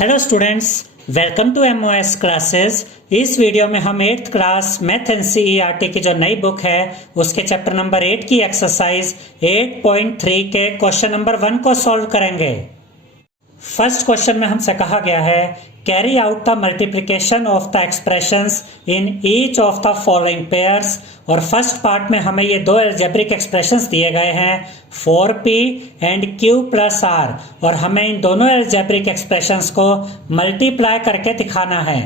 Hello students, welcome to MOS classes. इस video में हम 8th क्लास मैथ एनसीईआरटी की जो नई बुक है उसके चैप्टर नंबर 8 की एक्सरसाइज 8.3 के क्वेश्चन नंबर 1 को सॉल्व करेंगे। फर्स्ट क्वेश्चन में हमसे कहा गया है carry out the multiplication of the expressions in each of the following pairs. और फर्स्ट पार्ट में हमें ये दो एल्जेब्रिक एक्सप्रेशंस दिए गए हैं 4p and q plus r, और हमें इन दोनों एल्जेब्रिक एक्सप्रेशंस को मल्टीप्लाई करके दिखाना है।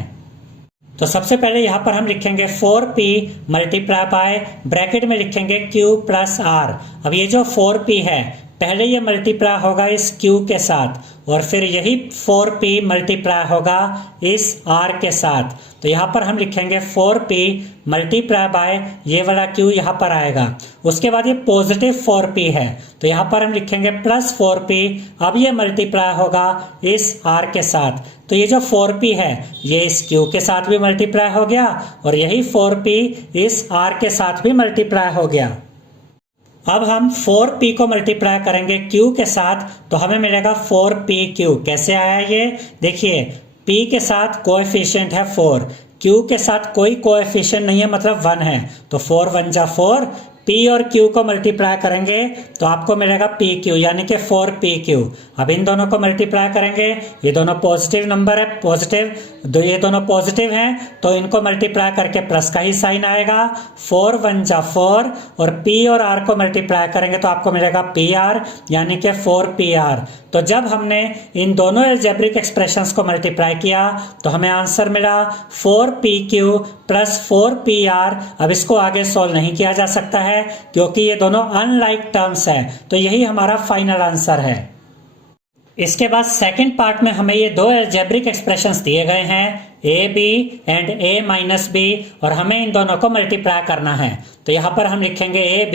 तो सबसे पहले यहाँ पर हम लिखेंगे 4p मल्टीप्लाई बाय ब्रैकेट में लिखेंगे q प्लस r। अब ये जो 4p है पहले ये मल्टीप्लाई होगा इस q के साथ और फिर यही 4p मल्टीप्लाई होगा इस r के साथ। तो यहाँ पर हम लिखेंगे 4p मल्टीप्लाई बाय ये वाला q यहाँ पर आएगा। उसके बाद ये पॉजिटिव 4p है तो यहाँ पर हम लिखेंगे प्लस 4p। अब ये मल्टीप्लाई होगा इस r के साथ। तो ये जो 4p है ये इस q के साथ भी मल्टीप्लाई हो गया और यही 4p इस r के साथ भी मल्टीप्लाई हो गया। अब हम 4p को मल्टीप्लाई करेंगे q के साथ तो हमें मिलेगा 4pq। कैसे आया ये देखिए, p के साथ कोएफिशिएंट है 4, q के साथ कोई कोएफिशिएंट नहीं है मतलब 1 है, तो 4 1 जा 4। p और q को मल्टीप्लाई करेंगे तो आपको मिलेगा pq यानी कि 4pq। अब इन दोनों को मल्टीप्लाई करेंगे, ये दोनों पॉजिटिव नंबर है, ये दोनों पॉजिटिव हैं तो इनको मल्टीप्लाई करके प्लस का ही साइन आएगा। 4 1 जा 4 और p और r को मल्टीप्लाई करेंगे तो आपको मिलेगा pr यानी कि 4pr। तो जब हमने इन दोनों एल्जेब्रिक एक्सप्रेशंस को मल्टीप्लाई किया तो हमें आंसर मिला 4pq प्लस 4pr। अब इसको आगे सॉल्व नहीं किया जा सकता है क्योंकि ये दोनों अनलाइक टर्म्स हैं, तो यही हमारा फाइनल आंसर है। इसके बाद सेकंड पार्ट में हमें ये दो एल्जेब्रिक एक्सप्रेशंस दिए गए हैं ab and a minus b और हमें इन दोनों को मल्टीप्लाई करना है। तो यहाँ पर हम लिखेंगे ab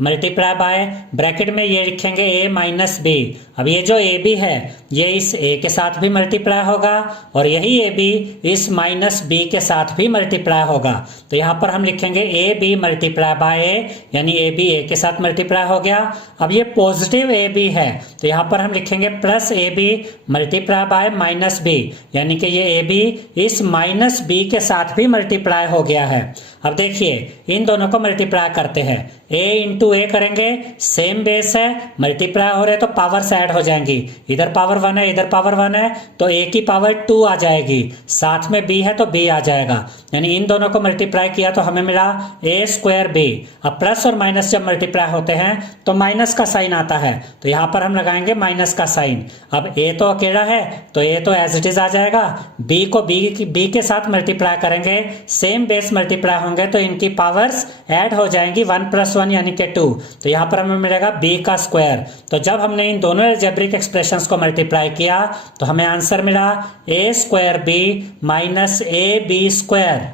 मल्टीप्लाई बाय ब्रैकेट में ये लिखेंगे a माइनस b। अब ये जो ab है ये इस a के साथ भी मल्टीप्लाई होगा और यही ab इस माइनस b के साथ भी मल्टीप्लाई होगा। तो यहाँ पर हम लिखेंगे ab मल्टीप्लाई बाय a यानी ab a के साथ मल्टीप्लाई हो गया। अब ये पॉजिटिव ab है तो यहाँ पर हम लिखेंगे plus ab multiply by minus b यानी कि ये ab इस माइनस b के साथ भी मल्टीप्लाई हो गया है। अब देखिए इन दोनों को मल्टीप्लाई करते हैं, a इंटू a करेंगे, सेम बेस है, मल्टीप्लाई हो रहे तो पावर्स ऐड हो जाएंगी। इधर पावर 1 है इधर पावर 1 है तो a की पावर 2 आ जाएगी, साथ में b है तो b आ जाएगा। यानी इन दोनों को मल्टीप्लाई किया तो हमें मिला a स्क्वायर b। अब प्लस और माइनस जब मल्टीप्लाई होते हैं तो माइनस का साइन आता है तो यहाँ पर हम लगाएंगे माइनस का साइन। अब a तो अकेला है तो a तो एज इट इज आ जाएगा, b को b के साथ मल्टीप्लाई करेंगे, सेम बेस मल्टीप्लाई होंगे तो इनकी पावर्स ऐड हो जाएंगी 1 + 1 यानी कि 2। तो यहाँ पर हमें मिलेगा b का स्क्वायर। तो जब हमने इन दोनों एल्जेब्रिक एक्सप्रेशंस को मल्टीप्लाई किया तो हमें आंसर मिला a square b minus ab square.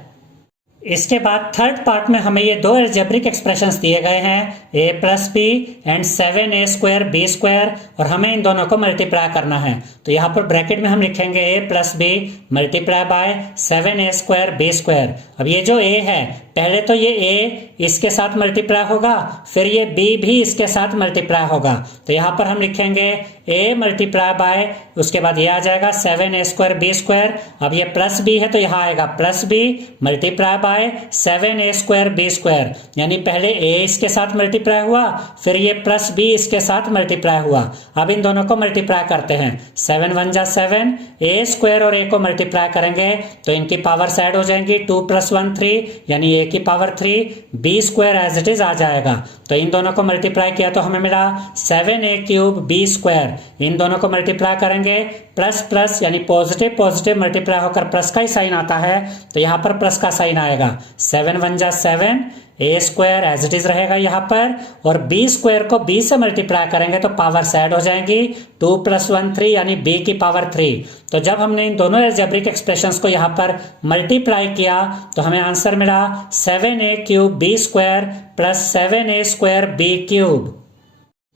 इसके बाद थर्ड पार्ट में हमें ये दो एल्जेब्रिक एक्सप्रेशंस दिए गए हैं a plus B and 7a square b square और हमें इन दोनों को मल्टीप्लाई करना है। तो यहाँ पर ब्रैकेट में हम लिखेंगे a plus B multiply by 7a square b square. अब ये जो a है पहले तो ये a इसके साथ मल्टीप्लाई होगा फिर ये b भी इसके साथ मल्टीप्लाई होगा। तो यहाँ पर हम लिखेंगे a मल्टीप्लाई बाय उसके बाद ये आ जाएगा 7a स्क्वायर b स्क्वायर। अब ये प्लस b है तो यहाँ आएगा plus b multiply by 7a square b square. यानी पहले a इसके साथ मल्टीप्लाई हुआ फिर ये प्लस b इसके साथ मल्टीप्लाई हुआ। अब इन दोनों को मल्टीप्लाई करते हैं, 7 1 जा 7, a स्क्वायर और a को मल्टीप्लाई करेंगे तो इनकी पावर्स ऐड हो जाएंगी, 2 + 1 3 यानी a की power 3, b square as it is आ जाएगा। तो इन दोनों को मल्टीप्लाई किया तो हमें मिला 7a³ b स्क्वायर। इन दोनों को मल्टीप्लाई करेंगे प्लस प्लस यानी पॉजिटिव पॉजिटिव मल्टीप्लाई होकर प्लस का ही साइन आता है तो यहाँ पर प्लस का साइन आएगा, 7 1 जा 7, a square as it is रहेगा यहाँ पर और b स्क्वायर को b से मल्टीप्लाई करेंगे तो पावर्स ऐड हो जाएंगी, 2 + 1 3 यानी b की पावर 3। तो जब हमने इन दोनों एल्जेब्रिक एक्सप्रेशंस को यहाँ पर मल्टीप्लाई किया तो हमें आंसर मिला 7a³ b square plus 7a square b cube.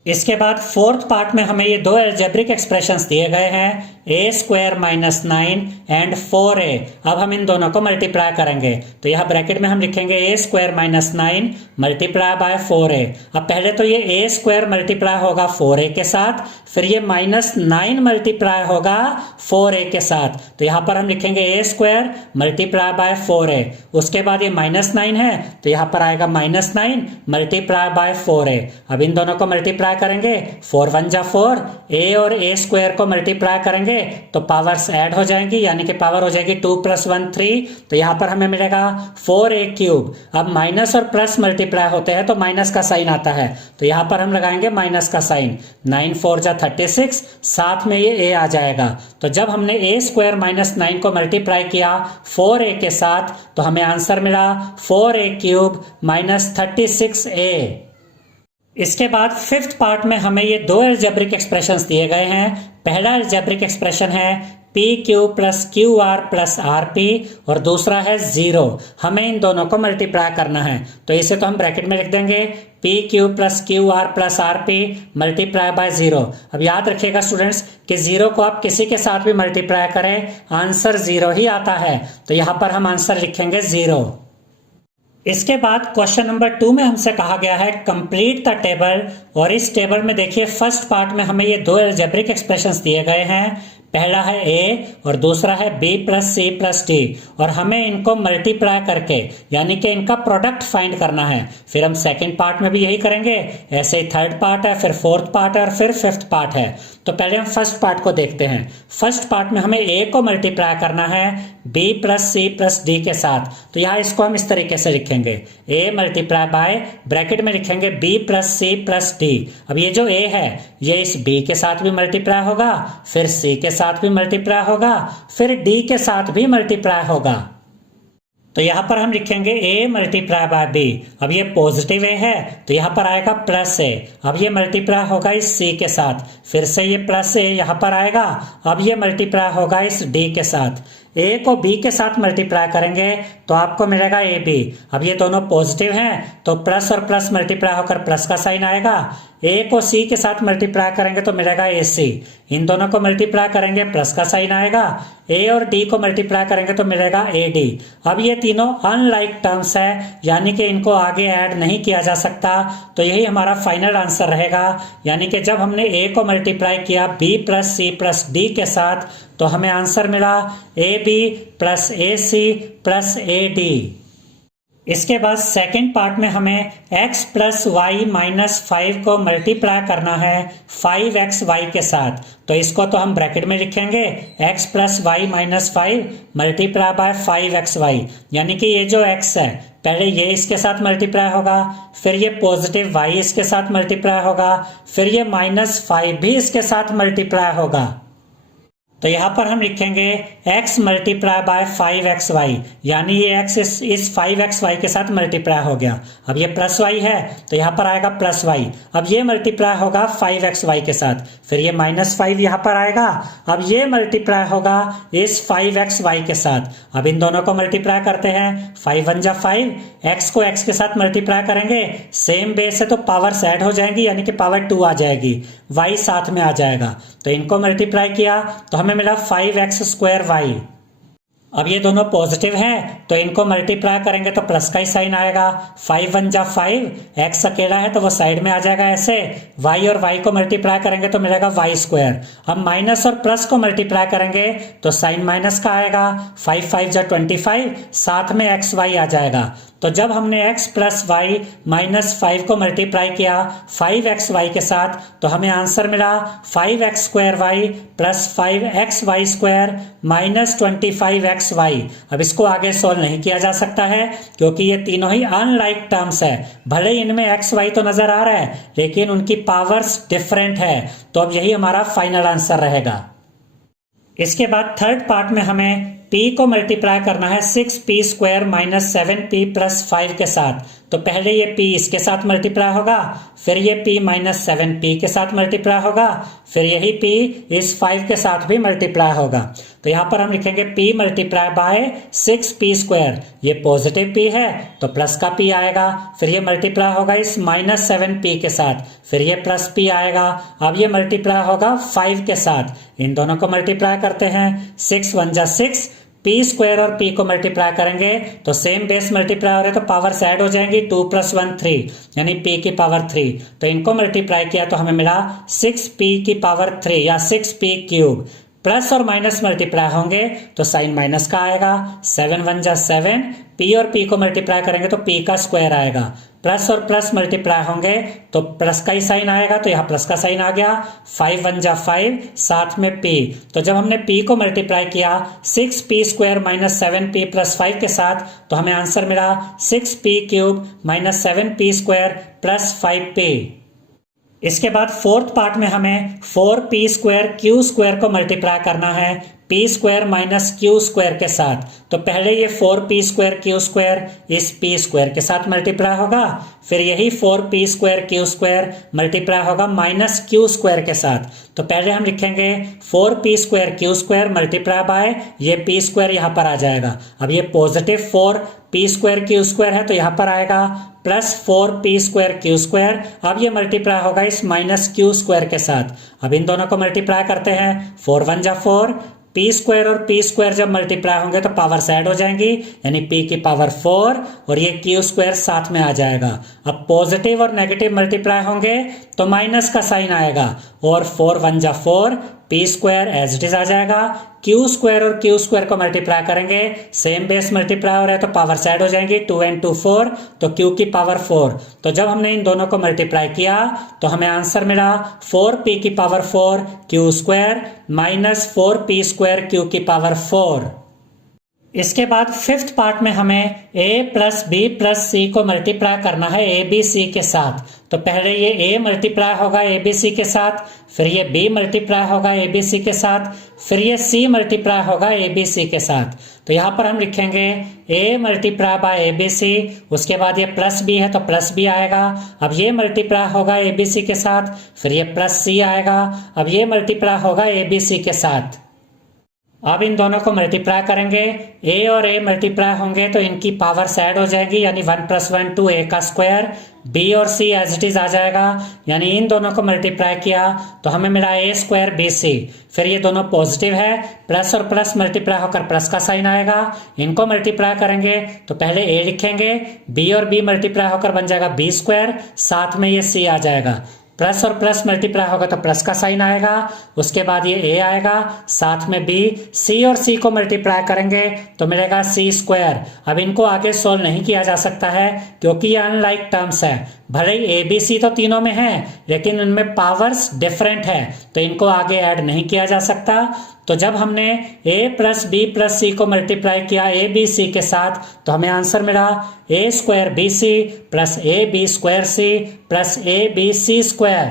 इसके बाद फोर्थ पार्ट में हमें ये दो एल्जेब्रिक एक्सप्रेशंस दिए गए हैं ए स्क्वायर माइनस 9 एंड 4a। अब हम इन दोनों को मल्टीप्लाई करेंगे तो यहाँ ब्रैकेट में हम लिखेंगे A square minus 9 multiply by 4a। अब पहले तो ये ए स्क्वायर मल्टीप्लाई होगा 4a के साथ, फिर ये माइनस 9 मल्टीप्लाई होगा 4a के साथ, तो यहाँ पर हम लिखेंगे A square multiply by 4a। उसके बाद ये माइनस 9 है तो यहाँ पर आएगा माइनस 9 मल्टीप्लाई बाय 4a। अब इन दोनों को मल्टीप्लाई करेंगे, 4 1 जा 4, a और a स्क्वायर को मल्टीप्लाई करेंगे तो पावर्स ऐड हो जाएंगी, यानी कि पावर हो जाएगी 2 + 1 3, तो यहाँ पर हमें मिलेगा 4a³। अब माइनस और प्लस मल्टीप्लाई होते हैं तो माइनस का साइन आता है, तो यहाँ पर हम लगाएंगे माइनस का साइन। 9 4 जा 36, साथ में ये a आ जाएगा। तो जब हमने a स्क्वायर माइनस 9 को मल्टीप्लाई किया 4a के साथ तो हमें आंसर मिला 4a³ माइनस 36a। इसके बाद फिफ्थ पार्ट में हमें ये दो अलजेब्रिक एक्सप्रेशंस दिए गए हैं। पहला अलजेब्रिक एक्सप्रेशन है PQ + QR + RP और दूसरा है 0। हमें इन दोनों को मल्टीप्लाई करना है, तो इसे तो हम ब्रैकेट में लिख देंगे PQ + QR + RP multiply by 0। अब याद रखिएगा स्टूडेंट्स कि 0 को आप किसी के साथ भी मल्टीप्लाई करें आंसर 0 ही आता है, तो यहाँ पर हम आंसर लिखेंगे 0। इसके बाद क्वेश्चन नंबर 2 में हमसे कहा गया है कंप्लीट द टेबल, और इस टेबल में देखिए फर्स्ट पार्ट में हमें ये दो अलजेब्रिक एक्सप्रेशंस दिए गए हैं। पहला है a और दूसरा है b + c + d, और हमें इनको मल्टीप्लाई करके यानी कि इनका प्रोडक्ट फाइंड करना है। फिर हम सेकंड पार्ट में भी यही करेंगे, ऐसे ही थर्ड पार्ट है, फिर फोर्थ पार्ट है और फिर फिफ्थ पार्ट है। तो पहले हम फर्स्ट पार्ट को देखते हैं। फर्स्ट पार्ट में हमें a को मल्टीप्लाई करना है b + c + d के साथ, तो यहाँ इसको हम इस तरीके से लिखेंगे a मल्टीप्लाई बाय ब्रैकेट में लिखेंगे b + c + d। अब ये जो a है ये इस b के साथ भी मल्टीप्लाई होगा, फिर c के साथ भी मल्टीप्लाई होगा, फिर d के साथ भी मल्टीप्लाई होगा। तो यहाँ पर हम लिखेंगे a मल्टीप्लाई बाय b। अब ये पॉजिटिव a है तो यहाँ पर आएगा +a। अब ये मल्टीप्लाई होगा इस c के साथ, फिर से ये +a यहाँ पर आएगा। अब ये मल्टीप्लाई होगा इस d के साथ। a को b के साथ मल्टीप्लाई करेंगे तो आपको मिलेगा ab। अब ये दोनों पॉजिटिव हैं तो प्लस और प्लस मल्टीप्लाई होकर प्लस का साइन आएगा। a को c के साथ मल्टीप्लाई करेंगे तो मिलेगा ac। इन दोनों को मल्टीप्लाई करेंगे प्लस का साइन आएगा। a और d को मल्टीप्लाई करेंगे तो मिलेगा ad। अब ये तीनों अनलाइक टर्म्स है, यानी कि इनको आगे ऐड नहीं किया जा सकता, तो यही हमारा फाइनल आंसर रहेगा। यानी कि जब हमने a को मल्टीप्लाई किया b + c + d के साथ तो हमें आंसर मिला ab + ac + ad। इसके बाद सेकंड पार्ट में हमें x + y - 5 को मल्टीप्लाई करना है 5xy के साथ, तो इसको तो हम ब्रैकेट में लिखेंगे x + y - 5 multiply by 5xy, यानी कि ये जो x है पहले ये इसके साथ मल्टीप्लाई होगा, फिर ये पॉजिटिव y इसके साथ मल्टीप्लाई होगा, फिर ये -5 भी इसके साथ मल्टीप्लाई होगा। तो यहाँ पर हम लिखेंगे x मल्टीप्लाई बाय 5xy, यानी ये x इस 5xy के साथ मल्टीप्लाई हो गया। अब ये +y है तो यहाँ पर आएगा +y। अब ये मल्टीप्लाई होगा 5xy के साथ, फिर ये -5 यहाँ पर आएगा। अब ये मल्टीप्लाई होगा इस 5xy के साथ। अब इन दोनों को मल्टीप्लाई करते हैं, 5 1 जा 5, x को x के साथ मल्टीप्लाई करेंगे, सेम बेस है तो पावर्स ऐड हो जाएंगी, यानी कि पावर 2 आ जाएगी, y साथ में आ जाएगा। तो इनको मल्टीप्लाई किया तो हमें मिला 5x² y। अब ये दोनों पॉजिटिव हैं तो इनको मल्टीप्लाई करेंगे तो प्लस का ही साइन आएगा। 5 1 जा 5, x अकेला है तो वो साइड में आ जाएगा ऐसे, y और y को मल्टीप्लाई करेंगे तो मिलेगा y²। हम माइनस और प्लस को मल्टीप्लाई करेंगे तो साइन माइनस का आएगा। 5 5 जा 25, साथ में xy आ जाएगा। तो जब हमने x + y - 5 को मल्टीप्लाई किया 5xy के साथ तो हमें आंसर मिला 5x² + 5xy² - 25xy। अब इसको आगे सॉल्व नहीं किया जा सकता है क्योंकि ये तीनों ही अनलाइक टर्म्स है। भले ही इनमें xy तो नजर आ रहा है लेकिन उनकी पावर्स डिफरेंट है, तो अब यही हमारा फाइनल आंसर रहेगा। इसके बाद थर्ड पार्ट में हमें p को मल्टीप्लाई करना है 6p² - 7p + 5 के साथ, तो पहले ये p इसके साथ मल्टीप्लाई होगा, फिर ये p माइनस 7p के साथ मल्टीप्लाई होगा, फिर यही p इस 5 के साथ भी मल्टीप्लाई होगा। तो यहाँ पर हम लिखेंगे p multiply by 6p square, ये पॉजिटिव p है तो प्लस का p आएगा, फिर ये मल्टीप्लाई होगा इस माइनस 7p के साथ, फिर ये प्लस p आएगा। अब ये मल्टीप्लाई होगा 5 के साथ, इन दोनों को मल्टीप्लाई करते हैं, 6 1 जा 6, p स्क्वायर और p को मल्टीप्लाई करेंगे तो सेम बेस मल्टीप्लाई हो रहे तो पावर्स ऐड हो जाएंगी, 2 + 1 3 यानी p की पावर 3। तो इनको मल्टीप्लाई किया तो हमें मिला 6p की पावर 3 या 6p क्यूब। प्लस और माइनस मल्टीप्लाई होंगे तो साइन माइनस का आएगा, 7 1 जा 7, p और p को मल्टीप्लाई करेंगे तो p का स्क्वायर आएगा। प्लस और प्लस मल्टीप्लाई होंगे तो प्लस का ही साइन आएगा, तो यहाँ प्लस का साइन आ गया, 5 1 जा 5, साथ में p। तो जब हमने p को मल्टीप्लाई किया 6p square minus 7p plus 5 के साथ तो हमें आंसर मिला 6p cube minus 7p square plus 5p। इसके बाद फोर्थ पार्ट में हमें 4p स्क्वायर क्यू स्क्वायर को मल्टीप्लाई करना है p square minus Q square के साथ। तो पहले ये 4p स्क्वायर क्यू स्क्वायर इस p स्क्वायर के साथ मल्टीप्लाई होगा, फिर यही 4p square Q square multiply होगा माइनस क्यू स्क्वायर के साथ। तो पहले हम लिखेंगे 4p square Q square multiply by ये p स्क्वायर यहाँ पर आ जाएगा। अब ये positive 4p square Q square है तो यहाँ पर आएगा plus 4p square Q square. अब ये मल्टीप्लाई होगा इस माइनस क्यू स्क्वायर के साथ। अब इन दोनों को मल्टीप्लाई करते हैं, 4 1 जा 4, p स्क्वायर और p स्क्वायर जब मल्टीप्लाई होंगे तो पावर्स ऐड हो जाएंगी, यानी p की पावर 4 और ये q स्क्वायर साथ में आ जाएगा। अब पॉजिटिव और नेगेटिव मल्टीप्लाई होंगे तो माइनस का साइन आएगा और 4 1 जा 4, p square as it is आ जाएगा। q स्क्वायर और q स्क्वायर को मल्टीप्लाई करेंगे, सेम बेस मल्टीप्लाई हो रहा है तो पावर्स ऐड हो जाएंगी, 2 and 2 4, तो q की पावर 4। तो जब हमने इन दोनों को मल्टीप्लाई किया तो हमें आंसर मिला 4p की power 4 q square minus 4p square q की पावर 4। इसके बाद फिफ्थ पार्ट में हमें a plus b plus c को मल्टीप्लाई करना है a b c के साथ। तो पहले ये a मल्टीप्लाई होगा a b c के साथ, फिर ये b मल्टीप्लाई होगा a b c के साथ, फिर ये c मल्टीप्लाई होगा a b c के साथ। तो यहाँ पर हम लिखेंगे a multiply by a b c, उसके बाद ये प्लस b है तो प्लस b आएगा। अब ये मल्टीप्लाई होगा a b c के साथ, फिर ये प्लस c आएगा। अब ये मल्टीप्लाई होगा a b c के साथ। अब इन दोनों को मल्टीप्लाई करेंगे, a और a मल्टीप्लाई होंगे तो इनकी पावर्स ऐड हो जाएगी, यानी 1 + 1 2 a का स्क्वायर। b और c एज इट इज आ जाएगा, यानी इन दोनों को मल्टीप्लाई किया तो हमें मिला a स्क्वायर bc। फिर ये दोनों पॉजिटिव है, प्लस और प्लस मल्टीप्लाई होकर प्लस का साइन आएगा। इनको मल्टीप्लाई करेंगे तो पहले a लिखेंगे, b और b मल्टीप्लाई होकर बन जाएगा b स्क्वायर, साथ में ये c आ जाएगा। प्लस और प्लस मल्टीप्लाई होगा तो प्लस का साइन आएगा, उसके बाद ये a आएगा, साथ में b। c और c को मल्टीप्लाई करेंगे तो मिलेगा c स्क्वायर। अब इनको आगे सोल्व नहीं किया जा सकता है क्योंकि ये अनलाइक टर्म्स है। भले ही a b c तो तीनों में है लेकिन उनमें पावर्स डिफरेंट है तो इनको आगे ऐड नहीं किया जा सकता। तो जब हमने a plus b plus c को मल्टीप्लाई किया a b c के साथ तो हमें आंसर मिला a square B C plus a b square c plus a b c square.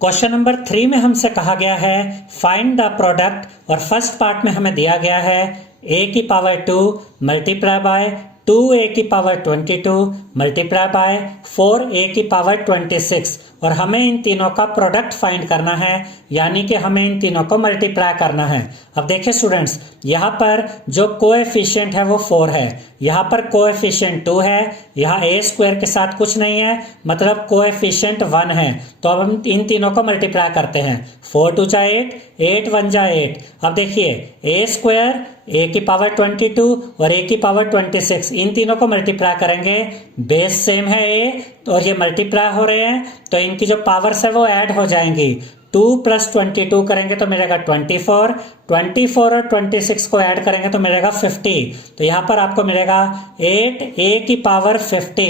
Question number 3 में हमसे कहा गया है फाइंड द प्रोडक्ट, और फर्स्ट पार्ट में हमें दिया गया है a की पावर 2 मल्टीप्लाई बाय 2a की पावर 22 मल्टीप्लाई बाय 4a की पावर 26, और हमें इन तीनों का प्रोडक्ट फाइंड करना है, यानी कि हमें इन तीनों को मल्टीप्लाई करना है। अब देखिए स्टूडेंट्स, यहाँ पर जो कोएफिशिएंट है वो 4 है, यहाँ पर कोएफिशिएंट 2 है, यहाँ a स्क्वायर के साथ कुछ नहीं है मतलब कोएफिशिएंट 1 है। तो अब हम इन तीनों को मल्टीप्लाई करते हैं, 4 2 जा 8, 8 1 जा 8। अब देखिए a स्क्वायर a की पावर 22 और a की पावर 26, इन तीनों को मल्टीप्लाई करेंगे, बेस सेम है a और ये मल्टीप्लाई हो रहे हैं तो इनकी जो पावर्स है वो ऐड हो जाएंगी। 2 + 22 करेंगे तो मिलेगा 24, 24 और 26 को ऐड करेंगे तो मिलेगा 50। तो यहाँ पर आपको मिलेगा 8a की पावर 50।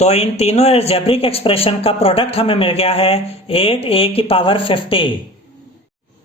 तो इन तीनों अलजेब्रिक एक्सप्रेशन का प्रोडक्ट हमें मिल गया है 8a की पावर 50।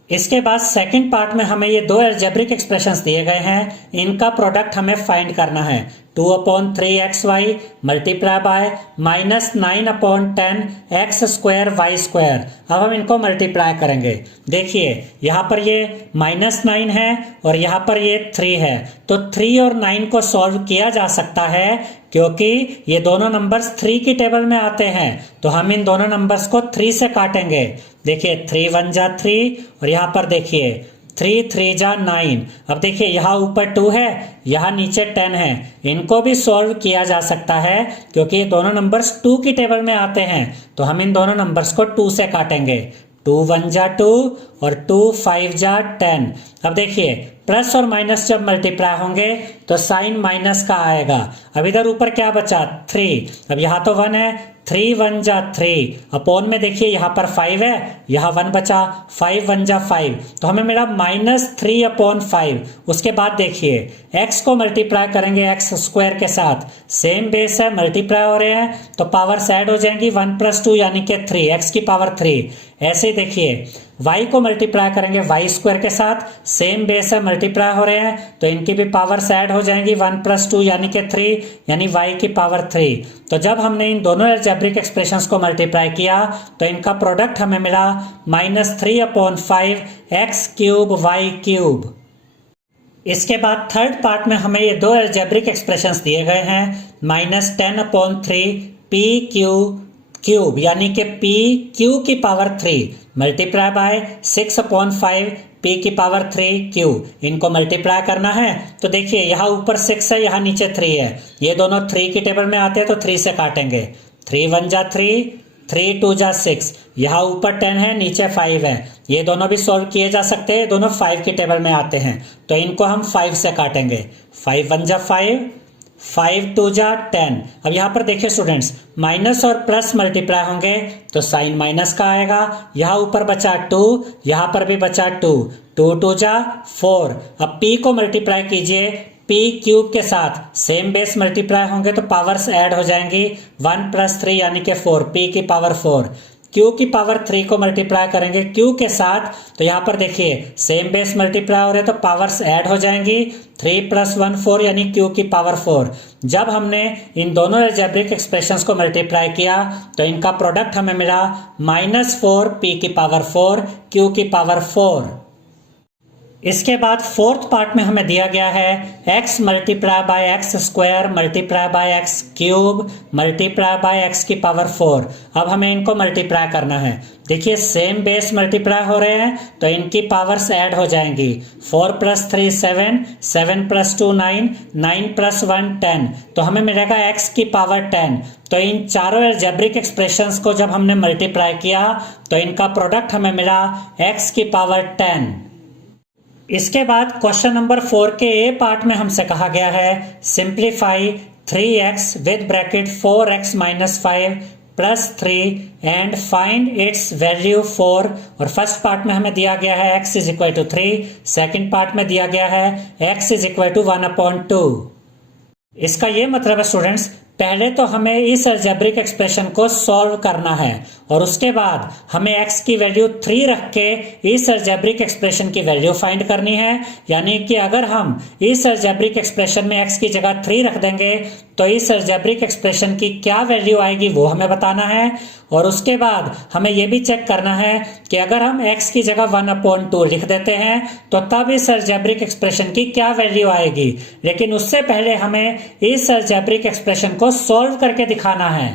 इसके बाद सेकंड पार्ट में हमें ये दो अलजेब्रिक एक्सप्रेशंस दिए गए हैं, इनका प्रोडक्ट हमें फाइंड करना है। 2/3xy multiply by -9/10 x square y square. अब हम इनको मल्टीप्लाई करेंगे। देखिए यहाँ पर ये -9 है और यहाँ पर ये 3 है, तो 3 और 9 को सॉल्व किया जा सकता है क्योंकि ये दोनों नंबर्स 3 की टेबल में आते हैं। तो हम इन दोनों नंबर्स को 3 से काटेंगे। देखिए 3 1 जा 3 और यहाँ पर देखिए 3 3 जा 9। अब देखिए यहाँ ऊपर 2 है, यहाँ नीचे 10 है, इनको भी सॉल्व किया जा सकता है क्योंकि ये दोनों नंबर्स 2 की टेबल में आते हैं। तो हम इन दोनों नंबर्स को 2 से काटेंगे। 2 1 जा 2 और 2 5 जा 10। अब देखिए प्लस और माइनस जब मल्टीप्लाई होंगे तो साइन माइनस का आएगा। अब इधर ऊपर क्या बचा 3। अब यहाँ तो 1 है, 3 1 जा 3 अपॉन में देखिए यहाँ पर 5 है, यहाँ 1 बचा, 5 1 जा 5, तो हमें मिला -3/5। उसके बाद देखिए x को मल्टीप्लाई करेंगे x स्क्वायर के साथ, सेम बेस है, मल्टीप्लाई हो रहे हैं तो पावर्स ऐड हो जाएंगी। 1 + 2 यानी कि 3, x की पावर 3। ऐसे ही देखिए y को मल्टीप्लाई करेंगे y स्क्वायर के साथ, सेम बेस है, मल्टीप्लाई हो रहे हैं तो इनकी भी पावर्स ऐड हो जाएंगी। 1 + 2 यानी कि 3, यानी y की पावर 3। तो जब हमने इन दोनों अलजेब्रिक एक्सप्रेशंस को मल्टीप्लाई किया तो इनका प्रोडक्ट हमें मिला -3/5 x³ y³। इसके बाद थर्ड पार्ट में हमें ये दो अलजेब्रिक एक्सप्रेशंस दिए गए हैं, -10/3 p³ यानी कि p³ की पावर 3 मल्टीप्लाई बाय 6/5 p की पावर 3q। इनको मल्टीप्लाई करना है तो देखिए यहाँ ऊपर 6 है, यहाँ नीचे 3 है, ये दोनों 3 की टेबल में आते हैं तो 3 से काटेंगे। 3 1 जा 3, 3 2 जा 6, यहाँ ऊपर 10 है, नीचे 5 है, ये दोनों भी सॉल्व किए जा सकते हैं, दोनों 5 की टेबल में आते हैं तो इनको हम 5 से काटेंगे। 5 1 जा 5, 5 2 जा 10। अब यहाँ पर देखिए स्टूडेंट्स, माइनस और प्लस मल्टीप्लाई होंगे तो साइन माइनस का आएगा। यहाँ ऊपर बचा 2, यहाँ पर भी बचा 2, 2 2 जा 4। अब p को मल्टीप्लाई कीजिए p³ के साथ, सेम बेस मल्टीप्लाई होंगे तो पावर्स ऐड हो जाएंगी। 1 + 3 यानी कि 4, p की पावर 4। q की पावर 3 को मल्टीप्लाई करेंगे q के साथ तो यहाँ पर देखिए सेम बेस मल्टीप्लाई हो रहे तो पावर्स ऐड हो जाएंगी। 3 + 1 4 यानी q की पावर 4। जब हमने इन दोनों अलजेब्रिक एक्सप्रेशंस को मल्टीप्लाई किया तो इनका प्रोडक्ट हमें मिला -4 p की पावर 4 q की पावर 4। इसके बाद फोर्थ पार्ट में हमें दिया गया है x multiply by x square multiply by x³ multiply by x की पावर 4। अब हमें इनको मल्टीप्लाई करना है। देखिए सेम बेस मल्टीप्लाई हो रहे हैं तो इनकी पावर्स ऐड हो जाएंगी। 4 + 3 7, 7 + 2 9, 9 + 1 10, तो हमें मिलेगा x की पावर 10। तो इन चारों अलजेब्रिक एक्सप्रेशंस को जब हमने मल्टीप्लाई किया तो इनका प्रोडक्ट हमें मिला x की पावर 10। इसके बाद क्वेश्चन नंबर 4 के ए पार्ट में हमसे कहा गया है simplify 3x with bracket 4x - 5 + 3 and find its value 4। और फर्स्ट पार्ट में हमें दिया गया है x = 3, सेकंड पार्ट में दिया गया है x = 1/2। इसका ये मतलब है स्टूडेंट्स, पहले तो हमें इस अलजेब्रिक एक्सप्रेशन को सॉल्व करना है और उसके बाद हमें x की वैल्यू 3 रख के इस अलजेब्रिक एक्सप्रेशन की वैल्यू फाइंड करनी है। यानी कि अगर हम इस अलजेब्रिक एक्सप्रेशन में x की जगह 3 रख देंगे तो इस अलजेब्रिक एक्सप्रेशन की क्या वैल्यू आएगी वो हमें बताना है। और उसके बाद हमें यह भी चेक करना है कि अगर हम x की जगह 1/2 लिख देते हैं तो तब इस अलजेब्रिक एक्सप्रेशन की क्या वैल्यू आएगी। लेकिन उससे पहले हमें इस अलजेब्रिक एक्सप्रेशन को सॉल्व करके दिखाना है।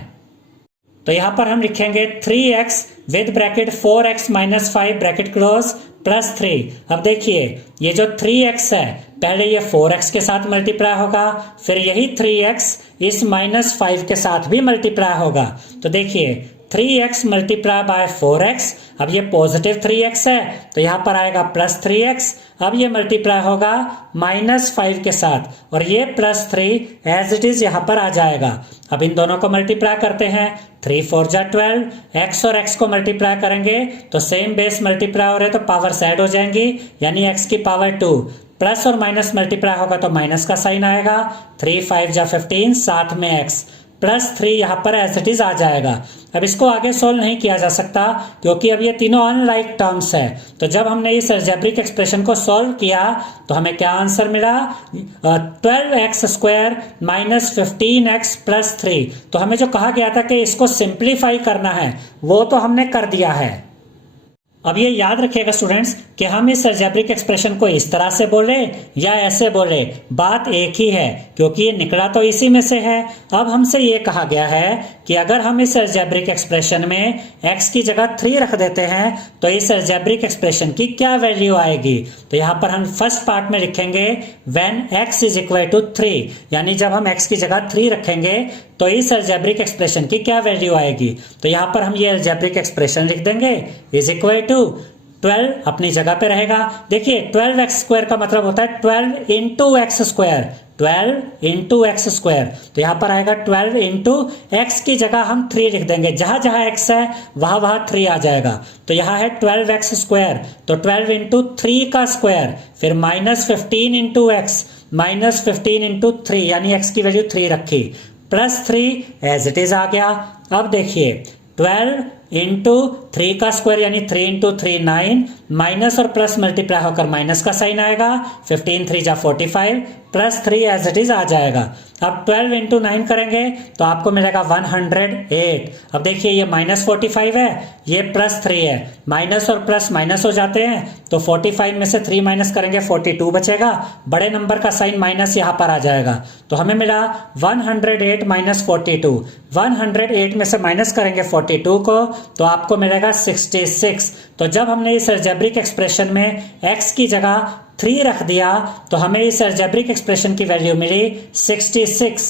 तो यहां पर हम लिखेंगे 3x with bracket 4x - 5 bracket close + 3। अब देखिए ये जो 3x है पहले ये 4x के साथ मल्टीप्लाई होगा, फिर यही 3x इस -5 के साथ भी मल्टीप्लाई होगा। तो देखिए 3x मल्टीप्लाई बाय 4x, अब ये पॉजिटिव 3x है तो यहाँ पर आएगा +3x। अब ये मल्टीप्लाई होगा -5 के साथ और ये +3 एज इट इज यहाँ पर आ जाएगा। अब इन दोनों को मल्टीप्लाई करते हैं। 3 4 जा 12, x और x को मल्टीप्लाई करेंगे तो सेम बेस मल्टीप्लाई हो रहे तो पावर्स ऐड हो जाएंगी, यानी x की पावर 2। प्लस और माइनस मल्टीप्लाई होगा तो माइनस का साइन आएगा। 3 5 जा 15, साथ में x +3 यहाँ पर एज इट इज आ जाएगा। अब इसको आगे सोल्व नहीं किया जा सकता क्योंकि अब ये तीनों अनलाइक टर्म्स है। तो जब हमने इस अलजेब्रिक एक्सप्रेशन को सॉल्व किया तो हमें क्या आंसर मिला, 12x² माइनस 15x प्लस 3। तो हमें जो कहा गया था कि इसको सिंप्लीफाई करना है वो तो हमने कर दिया है। अब ये याद रखिएगा स्टूडेंट्स कि हम इस अलजेब्रिक एक्सप्रेशन को इस तरह से बोले या ऐसे बोले, बात एक ही है क्योंकि ये निकला तो इसी में से है। अब हमसे ये कहा गया है कि अगर हम इस अलजेब्रिक एक्सप्रेशन में x की जगह 3 रख देते हैं तो इस अलजेब्रिक एक्सप्रेशन की क्या वैल्यू आएगी। तो यहाँ पर हम फर्स्ट पार्ट में लिखेंगे when x is equal to 3, यानी जब हम x की जगह 3 रखेंगे तो इस अलजेब्रिक एक्सप्रेशन की क्या वैल्यू आएगी। तो यहाँ पर हम ये अलजेब्रिक एक्सप्रेशन लिख देंगे इज इक्वल टू 12 अपनी जगह पे रहेगा। देखिए 12x² का मतलब होता है 12 इंटू x², 12 इंटू x²। तो यहाँ पर आएगा 12 इंटू x की जगह हम 3 लिख देंगे, जहां जहां x है वहां वहां 3 आ जाएगा। तो यहाँ है 12x², तो 12 इंटू 3 का स्क्वायर, फिर minus 15 into x, minus 15 into 3 यानी x की वैल्यू 3 रखी, प्लस 3 एज इट इज आ गया। अब देखिए 12 इंटू 3 का स्क्वायर यानी 3 इंटू 3 9, माइनस और प्लस मल्टीप्लाई होकर माइनस का साइन आएगा, 15 3 जा 45, प्लस 3 एज इट इज आ जाएगा। अब 12 इंटू 9 करेंगे तो आपको मिलेगा 108। अब देखिए ये माइनस 45 है, ये प्लस 3 है, माइनस और प्लस माइनस हो जाते हैं तो 45 में से 3 माइनस करेंगे 42 बचेगा, बड़े नंबर का साइन माइनस यहाँ पर आ जाएगा। तो हमें मिला 108 माइनस 42, 108 में से माइनस करेंगे 42 को तो आपको मिलेगा 66। तो जब हमने इस अलजेब्रिक एक्सप्रेशन में x की जगह 3 रख दिया तो हमें इस अलजेब्रिक एक्सप्रेशन की वैल्यू मिली 66।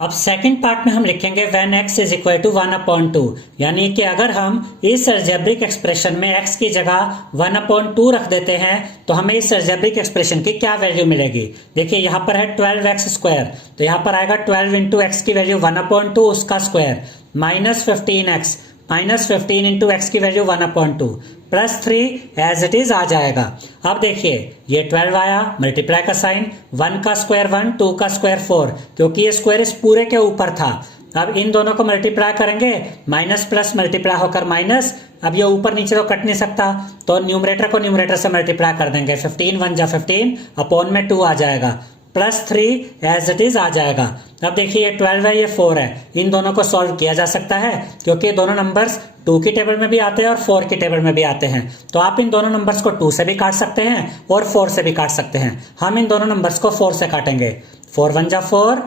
अब सेकंड पार्ट में हम लिखेंगे when x is equal to 1/2, यानी कि अगर हम इस अलजेब्रिक एक्सप्रेशन में x की जगह 1/2 रख देते हैं तो हमें इस अलजेब्रिक एक्सप्रेशन की क्या वैल्यू मिलेगी। देखिए यहाँ पर है 12x², तो यहाँ पर आएगा 12 इंटू एक्स की वैल्यू 1/2 उसका square, minus 15x, minus 15 into x की value 1/2, plus 3 as it is आ जाएगा। अब देखिए ये 12 आया, मल्टीप्लाई का साइन, 1 का स्क्वायर 1, 2 का स्क्वायर 4, क्योंकि ये स्क्वायर इस पूरे के ऊपर था। अब इन दोनों को मल्टीप्लाई करेंगे, माइनस प्लस मल्टीप्लाई होकर माइनस, अब ये ऊपर नीचे तो कट नहीं सकता तो न्यूमरेटर को न्यूमरेटर से मल्टीप्लाई कर देंगे, 15 1 जा 15 अपॉन में 2 आ जाएगा, प्लस 3 एज इट इज आ जाएगा। अब देखिए ये 12 है ये 4 है, इन दोनों को सॉल्व किया जा सकता है क्योंकि ये दोनों नंबर्स 2 की टेबल में भी आते हैं और 4 की टेबल में भी आते हैं। तो आप इन दोनों नंबर्स को 2 से भी काट सकते हैं और 4 से भी काट सकते हैं। हम इन दोनों नंबर्स को 4 से काटेंगे, 4 1 जा 4,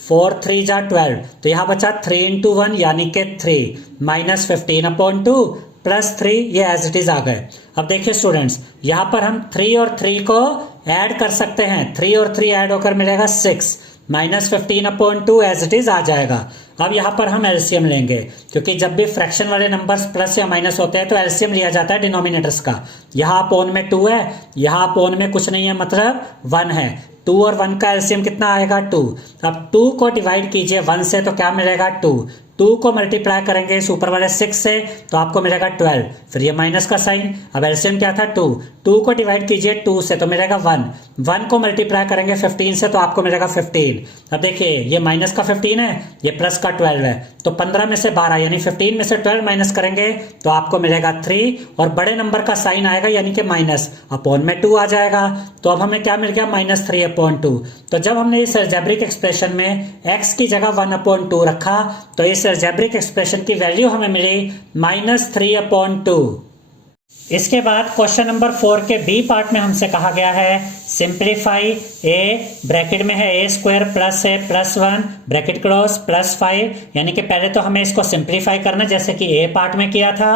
4 3 जा 12, तो यहाँ बचा 3 इंटू 1 यानी कि 3, माइनस 15/2 प्लस 3, ये एज इट इज आ गए। अब देखिए स्टूडेंट्स यहाँ पर हम 3 और 3 को ऐड कर सकते हैं, 3 और 3 ऐड होकर मिलेगा 6, माइनस 15/2 एज इट इज आ जाएगा। अब यहाँ पर हम एलसीएम लेंगे क्योंकि जब भी फ्रैक्शन वाले नंबर्स प्लस या माइनस होते हैं तो एलसीएम लिया जाता है डिनोमिनेटर्स का। यहाँ अपोन में 2 है, यहाँ अपोन में कुछ नहीं है मतलब 1 है, 2 और 1 का एलसीएम कितना आएगा 2। अब 2 को डिवाइड कीजिए 1 से तो क्या मिलेगा 2, 2 को मल्टीप्लाई करेंगे इस ऊपर वाले 6 से तो आपको मिलेगा 12, फिर ये माइनस का साइन, अब एलसीएम क्या था 2, 2 को डिवाइड कीजिए 2 से तो मिलेगा 1, 1 को मल्टीप्लाई करेंगे 15 से तो आपको मिलेगा 15। अब देखिए ये माइनस का 15 है, ये प्लस का 12 है, तो 15 में से 12 यानी 15 में से 12 माइनस करेंगे तो आपको मिलेगा 3 और बड़े नंबर का साइन आएगा यानी कि माइनस, अपॉन में 2 आ जाएगा। तो अब हमें क्या मिल गया -3/2। तो जब हमने इस अलजेब्रिक एक्सप्रेशन में x की जगह 1/2 रखा तो इस अलजेब्रिक एक्सप्रेशन की वैल्यू हमें मिली -3/2। इसके बाद क्वेश्चन नंबर 4 के बी पार्ट में हमसे कहा गया है सिंप्लीफाई a, ब्रैकेट में है a² plus a plus 1 bracket close plus 5, यानी कि पहले तो हमें इसको सिंप्लीफाई करना जैसे कि a पार्ट में किया था,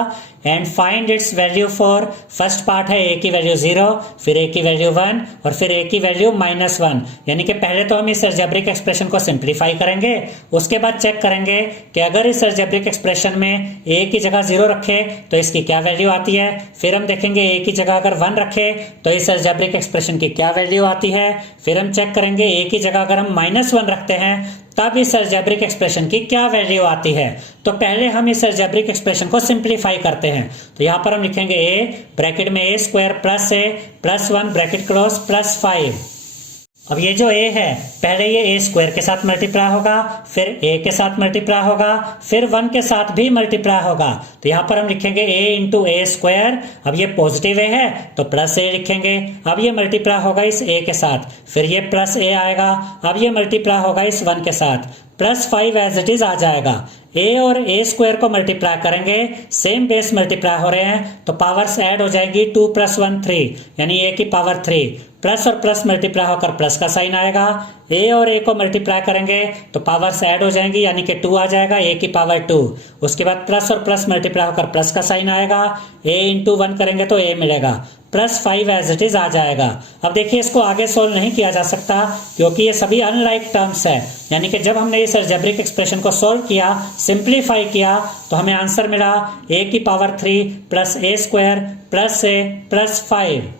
and find its value for, first part है a की वैल्यू 0, फिर a की वैल्यू 1 और फिर a की वैल्यू -1, यानी कि पहले तो हम इस अलजेब्रिक एक्सप्रेशन को सिंप्लीफाई करेंगे, उसके बाद चेक करेंगे कि अगर इस अलजेब्रिक एक्सप्रेशन में a की जगह 0 रखे तो इसकी क्या वैल्यू आती है, फिर हम देखेंगे a की जगह अगर 1 रखे तो इस अलजेब्रिक एक्सप्रेशन की क्या वैल्यू आती है, फिर हम चेक करेंगे a की जगह अगर हम -1 रखते हैं तब इस अलजेब्रिक एक्सप्रेशन की क्या वैल्यू आती है। तो पहले हम इस अलजेब्रिक एक्सप्रेशन को सिंप्लीफाई करते हैं। तो यहां पर हम लिखेंगे a, ब्रैकेट में a² plus a plus 1 bracket close plus 5, अब ये जो a है, पहले ये a स्क्वायर के साथ मल्टीप्लाई होगा, फिर a के साथ मल्टीप्लाई होगा, फिर 1 के साथ भी मल्टीप्लाई होगा। तो यहाँ पर हम लिखेंगे a इंटू ए स्क्वायर। अब ये पॉजिटिव a है तो प्लस a लिखेंगे। अब ये मल्टीप्लाई होगा इस a के साथ, फिर ये प्लस a आएगा। अब ये मल्टीप्लाई होगा इस 1 के साथ, प्लस 5 एज इट इज आ जाएगा। a और a स्क्वायर को मल्टीप्लाई करेंगे, सेम बेस मल्टीप्लाई हो रहे हैं तो पावर्स ऐड हो जाएगी। 2 + 1 3 यानी a की पावर 3। प्लस और प्लस मल्टीप्लाई होकर प्लस का साइन आएगा। a और a को मल्टीप्लाई करेंगे तो पावर्स ऐड हो जाएंगी यानी कि 2 आ जाएगा, a की पावर 2। उसके बाद प्लस और प्लस मल्टीप्लाई होकर प्लस का साइन आएगा। a इंटू 1 करेंगे तो a मिलेगा, प्लस 5 एज इट इज आ जाएगा। अब देखिए इसको आगे सोल्व नहीं किया जा सकता क्योंकि ये सभी अनलाइक टर्म्स है, यानी कि जब हमने इस अलजेब्रिक एक्सप्रेशन को सोल्व किया, सिंप्लीफाई किया, तो हमें आंसर मिला a की power 3 plus a square plus a plus 5।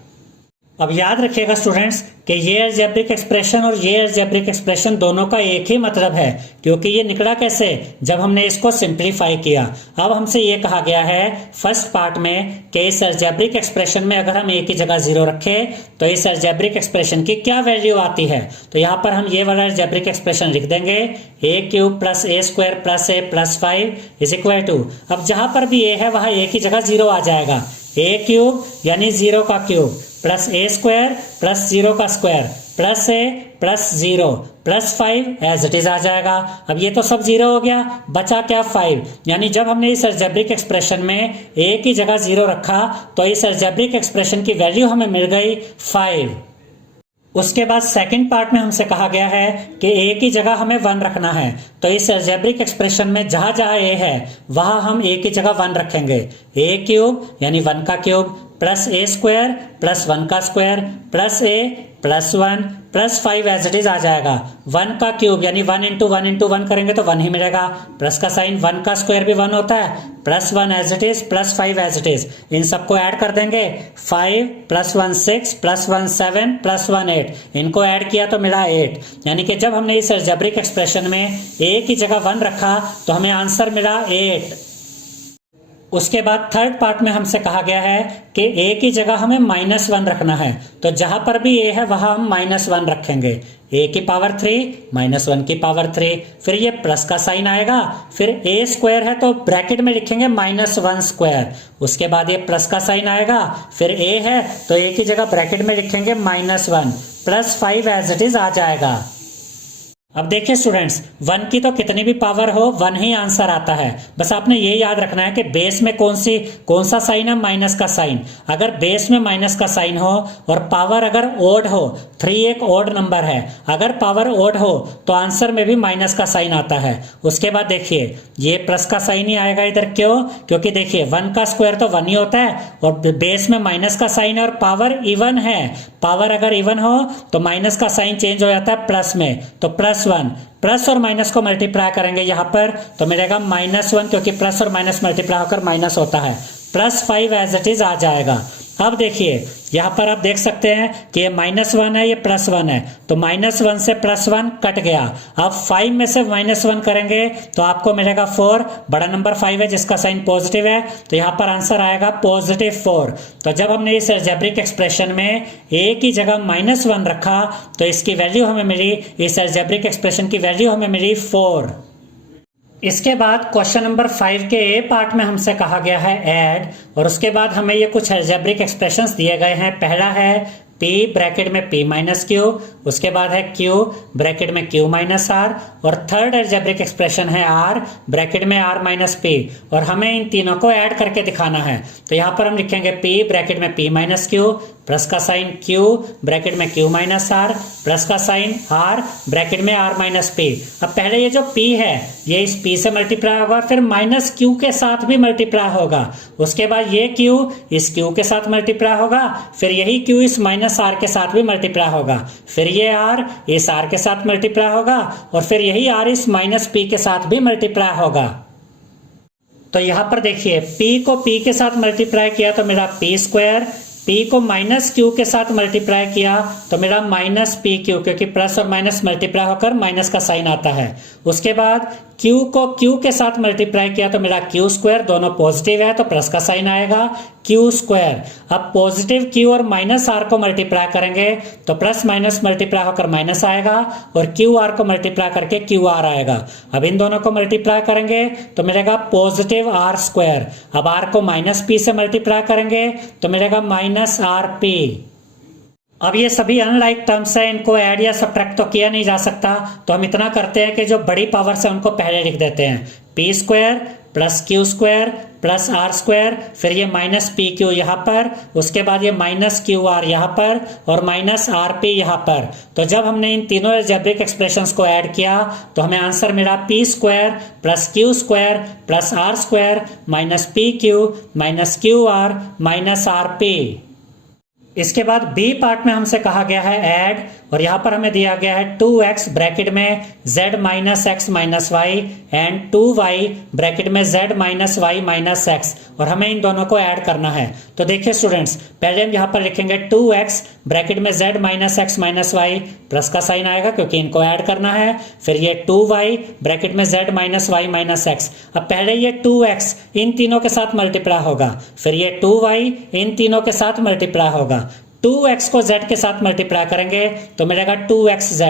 अब याद रखिएगा स्टूडेंट्स कि ये अलजेब्रिक एक्सप्रेशन और ये अलजेब्रिक एक्सप्रेशन दोनों का एक ही मतलब है, क्योंकि ये निकला कैसे, जब हमने इसको सिंप्लीफाई किया। अब हमसे ये कहा गया है फर्स्ट पार्ट में कि इस अलजेब्रिक एक्सप्रेशन में अगर हम a की जगह 0 रखें तो इस अलजेब्रिक एक्सप्रेशन की क्या वैल्यू आती है। तो यहाँ पर हम ये वाला अलजेब्रिक एक्सप्रेशन लिख देंगे, a³ plus a square plus a plus 5 is equal to, अब जहां पर भी a है वहां a की जगह 0 आ जाएगा, a³ यानी 0 का cube plus a square plus 0 का square plus a plus 0 plus 5 as it is आ जाएगा। अब ये तो सब 0 हो गया, बचा क्या 5, यानी जब हमने इस अलजेब्रिक एक्सप्रेशन में a की जगह 0 रखा तो इस अलजेब्रिक एक्सप्रेशन की वैल्यू हमें मिल गई 5। उसके बाद सेकंड पार्ट में हमसे कहा गया है कि a की जगह हमें 1 रखना है, तो इस अलजेब्रिक एक्सप्रेशन में जहां जहां a है वहां हम a की जगह 1 रखेंगे। a³ यानी 1 का cube plus a square plus 1 का square plus a plus 1 plus 5 as it is आ जाएगा। 1 का क्यूब यानी 1 इंटू 1 इंटू 1 करेंगे तो 1 ही मिलेगा, प्लस का साइन 1 का स्क्वायर भी 1 होता है, plus 1 as it is plus 5 as it is. इन सबको ऐड कर देंगे, 5 प्लस 1 6 प्लस 1 7 प्लस 1 8, इनको ऐड किया तो मिला 8। यानी कि जब हमने इस अलजेब्रिक एक्सप्रेशन में a की जगह 1 रखा तो हमें आंसर मिला 8। उसके बाद थर्ड पार्ट में हमसे कहा गया है कि a की जगह हमें -1 रखना है, तो जहां पर भी a है वहां हम -1 रखेंगे। a की पावर 3 -1 की पावर 3, फिर ये प्लस का साइन आएगा, फिर a स्क्वायर है तो ब्रैकेट में लिखेंगे -1 स्क्वायर, उसके बाद ये प्लस का साइन आएगा, फिर a है तो a की जगह ब्रैकेट में लिखेंगे -1 प्लस 5 एज इट इज आ जाएगा। अब देखिए स्टूडेंट्स, 1 की तो कितनी भी पावर हो 1 ही आंसर आता है। बस आपने ये याद रखना है कि बेस में कौन सा साइन है, माइनस का साइन। अगर बेस में माइनस का साइन हो और पावर अगर ओड हो, 3 एक ओड नंबर है, अगर पावर ओड हो तो आंसर में भी माइनस का साइन आता है। उसके बाद देखिए ये प्लस का साइन ही आएगा इधर, क्यों, क्योंकि देखिए 1 का स्क्वायर तो 1 ही होता है और बेस में माइनस का साइन है और पावर इवन है। पावर अगर इवन हो तो माइनस का साइन चेंज हो जाता है प्लस में, तो +1, प्लस और माइनस को मल्टीप्लाई करेंगे यहाँ पर तो मिलेगा -1, क्योंकि प्लस और माइनस मल्टीप्लाई होकर माइनस होता है, प्लस 5 एज इट इज आ जाएगा। अब देखिए यहाँ पर आप देख सकते हैं कि ये -1 है, ये +1 है, तो -1 से +1 कट गया। अब 5 में से -1 करेंगे तो आपको मिलेगा 4, बड़ा नंबर 5 है जिसका साइन पॉजिटिव है, तो यहाँ पर आंसर आएगा +4। तो जब हमने इस अलजेब्रिक एक्सप्रेशन में a की जगह -1 रखा तो इसकी वैल्यू हमें मिली, इस अलजेब्रिक एक्सप्रेशन की वैल्यू हमें मिली 4। इसके बाद क्वेश्चन नंबर 5 के ए पार्ट में हमसे कहा गया है ऐड, और उसके बाद हमें ये कुछ अलजेब्रिक एक्सप्रेशंस दिए गए हैं। पहला है p ब्रैकेट में p माइनस क्यू, उसके बाद है q ब्रैकेट में q माइनस आर, और थर्ड अलजेब्रिक एक्सप्रेशन है r ब्रैकेट में r माइनस p, और हमें इन तीनों को ऐड करके दिखाना है। तो यहाँ पर हम लिखेंगे p ब्रैकेट में p माइनस क्यू, प्लस का साइन q ब्रैकेट में q माइनस आर, प्लस का साइन r ब्रैकेट में r माइनस p। अब पहले ये जो p है ये इस p से मल्टीप्लाई होगा, फिर माइनस q के साथ भी मल्टीप्लाई होगा, उसके बाद ये q इस q के साथ मल्टीप्लाई होगा, फिर यही q इस माइनस r के साथ भी मल्टीप्लाई होगा, फिर ये r इस r के साथ मल्टीप्लाई होगा, और फिर यही r इस माइनस p के साथ भी मल्टीप्लाई होगा। तो यहाँ पर देखिए p को p के साथ मल्टीप्लाई किया तो मेरा p स्क्वायर, p को माइनस q के साथ मल्टीप्लाई किया तो मेरा -pq, क्योंकि प्लस और माइनस मल्टीप्लाई होकर माइनस का साइन आता है। उसके बाद Q को Q के साथ मल्टीप्लाई किया तो मिला Q स्क्वायर, दोनों पॉजिटिव है तो प्लस का साइन आएगा Q स्क्वायर। अब पॉजिटिव Q और माइनस R को मल्टीप्लाई करेंगे तो प्लस माइनस मल्टीप्लाई होकर माइनस आएगा और QR को मल्टीप्लाई करके QR आएगा। अब इन दोनों को मल्टीप्लाई करेंगे तो मिलेगा पॉजिटिव R स्क्वायर। अब R को माइनस P से मल्टीप्लाई करेंगे तो मिलेगा माइनस RP। अब ये सभी अनलाइक टर्म्स है, इनको ऐड या सब्ट्रैक्ट तो किया नहीं जा सकता, तो हम इतना करते हैं कि जो बड़ी पावर से उनको पहले लिख देते हैं। P square plus q square plus r square, फिर ये माइनस पी क्यू यहाँ पर, उसके बाद ये माइनस क्यू आर यहाँ पर और माइनस आर पी यहाँ पर। तो जब हमने इन तीनों अलजेब्रिक एक्सप्रेशंस को ऐड किया तो हमें आंसर मिला p square plus q square plus r square minus p q minus q r minus r p. इसके बाद बी पार्ट में हमसे कहा गया है ऐड, और यहां पर हमें दिया गया है 2x ब्रैकेट में z minus x minus y and 2y bracket में z minus y minus x, और हमें इन दोनों को ऐड करना है। तो देखिए स्टूडेंट्स, पहले हम यहां पर लिखेंगे 2x ब्रैकेट में z minus x minus y, plus का साइन आएगा क्योंकि इनको ऐड करना है। फिर ये 2y ब्रैकेट में z minus y minus x. अब पहले ये 2x इन तीनों के साथ मल्टीप्लाई होगा, फिर ये 2y इन तीनों के साथ मल्टीप्लाई होगा। 2x को z के साथ मल्टीप्लाई करेंगे तो मिलेगा 2xz।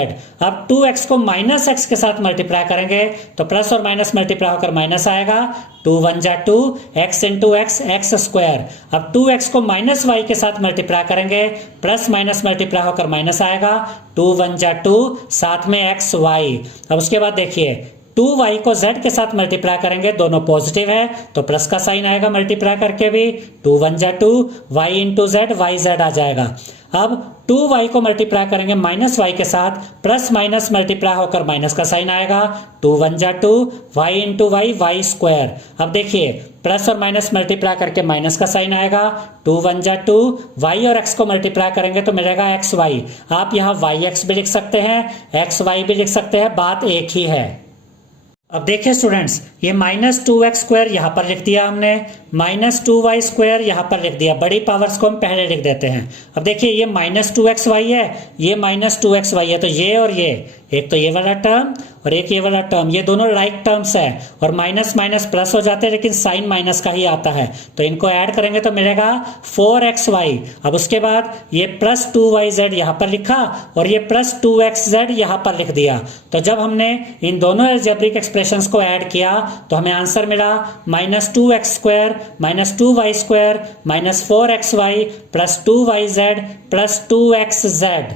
अब 2x को माइनस x के साथ मल्टीप्लाई करेंगे तो प्लस और माइनस मल्टीप्लाई होकर माइनस आएगा। 2 1 जा 2, x into x x square. अब 2x को माइनस y के साथ मल्टीप्लाई करेंगे, प्लस माइनस मल्टीप्लाई होकर माइनस आएगा। 2 1 जा 2, साथ में एक्स वाई। अब उसके बाद देखिए 2y को z के साथ मल्टीप्लाई करेंगे, दोनों पॉजिटिव है तो प्लस का साइन आएगा मल्टीप्लाई करके भी। 2 1 जा 2, y into Z Y Z आ जाएगा। अब 2y को मल्टीप्लाई करेंगे माइनस y के साथ, प्लस माइनस मल्टीप्लाई होकर माइनस का साइन आएगा। 2 1 जा 2, y into y y square. अब देखिए प्लस और माइनस मल्टीप्लाई करके माइनस का साइन आएगा। 2 1 जा 2, y और x को मल्टीप्लाई करेंगे तो मिलेगा एक्स वाई। आप यहाँ वाई एक्स भी लिख सकते हैं, एक्स वाई भी लिख सकते हैं, बात एक ही है। अब देखिए स्टूडेंट्स, ये माइनस 2x स्क्वायर यहाँ पर लिख दिया हमने, माइनस 2y स्क्वायर यहाँ पर लिख दिया। बड़ी पावर्स को हम पहले लिख देते हैं। अब देखिए ये माइनस 2xy है, ये माइनस 2xy है, तो ये और ये, एक तो ये वाला टर्म और एक ये वाला टर्म, ये दोनों लाइक टर्म्स है और माइनस माइनस प्लस हो जाते हैं, लेकिन साइन माइनस का ही आता है, तो इनको ऐड करेंगे तो मिलेगा 4xy। अब उसके बाद ये प्लस 2yz यहाँ पर लिखा और ये प्लस 2xz यहाँ पर लिख दिया। तो जब हमने इन दोनों अलजेब्रिक एक्सप्रेशंस को ऐड किया तो हमें आंसर मिला minus 2x square minus 2y square minus 4xy plus 2yz plus 2xz।